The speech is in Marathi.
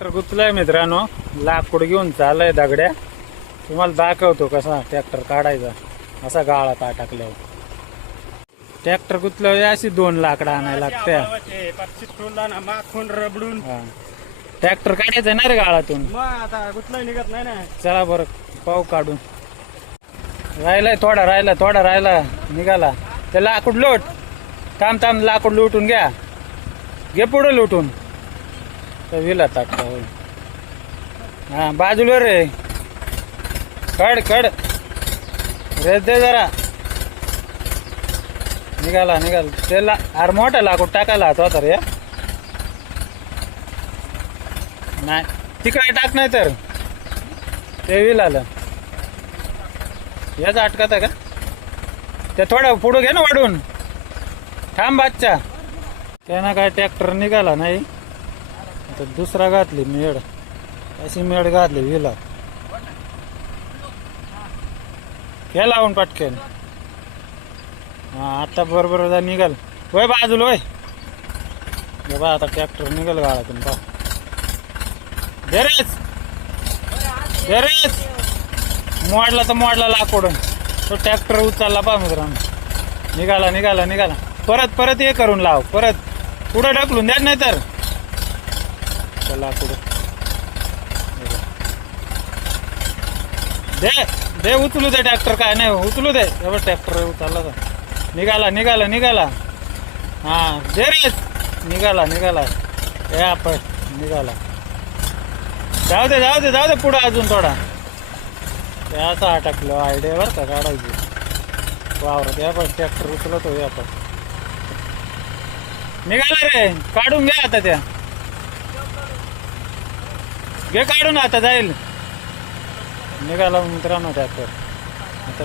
ट्रॅक्टर गुतलाय मित्रांनो, लाकूड घेऊन चाललाय दगड्या. तुम्हाला दाखवतो कसा ट्रॅक्टर काढायचा. असा गाळा टाकल्यावर ट्रॅक्टर गुतल्यावर अशी 2 लाकडं आणायला लागत्या. रबडून ट्रॅक्टर काढायचा ना रे गाळातून. आता गुतलाय निघत नाही ना. चला बरं पाऊ काढून. थोडा राहिला निघाला. ते लाकूड लोट. थांब लाकूड लुटून घ्या. घे पुढे लुटून. तर विला टाकता होय. हा बाजूला रे. कड रे दे जरा. निघाला त्याला अरे मोठा लाकूड टाकायला होता रे. नाही तिकडे टाक, नाही तर ते विलालं याच अटकत आहे का. ते थोडं पुढं घे ना वाढून. थांब बाच्चा. त्यानं काय ट्रॅक्टर निघाला नाही. आता दुसरा घातली मेड. अशी मेड घातली विला. हे लावून पटकेन. हा आता बरोबर निघाल. वय बाजूला वय. बघा आता ट्रॅक्टर निघाल गाळातून. पा धरेच मोडला तर मोडला लाकूड. तो ट्रॅक्टर उचलला पा मित्रांनो. निघाला. परत हे करून लाव. परत पुढे ढकलून द्या, नाही तर लाकूड दे उचलू दे. ट्रॅक्टर काय नाही उचलू दे. एवढं ट्रॅक्टर उचलला तर निघाला. हा दे रे. निघाला हे आपण निघाला. जाऊ दे पुढे अजून थोडा. त्याचा अटकलो आयडिया बरं का काढायची वावरात. या पण ट्रॅक्टर उचलतो आपण. निघाला रे. काढून घ्या आता. त्या घे काढून. आता जाईल. निघाला मित्रांनो ट्रॅक्टर. आता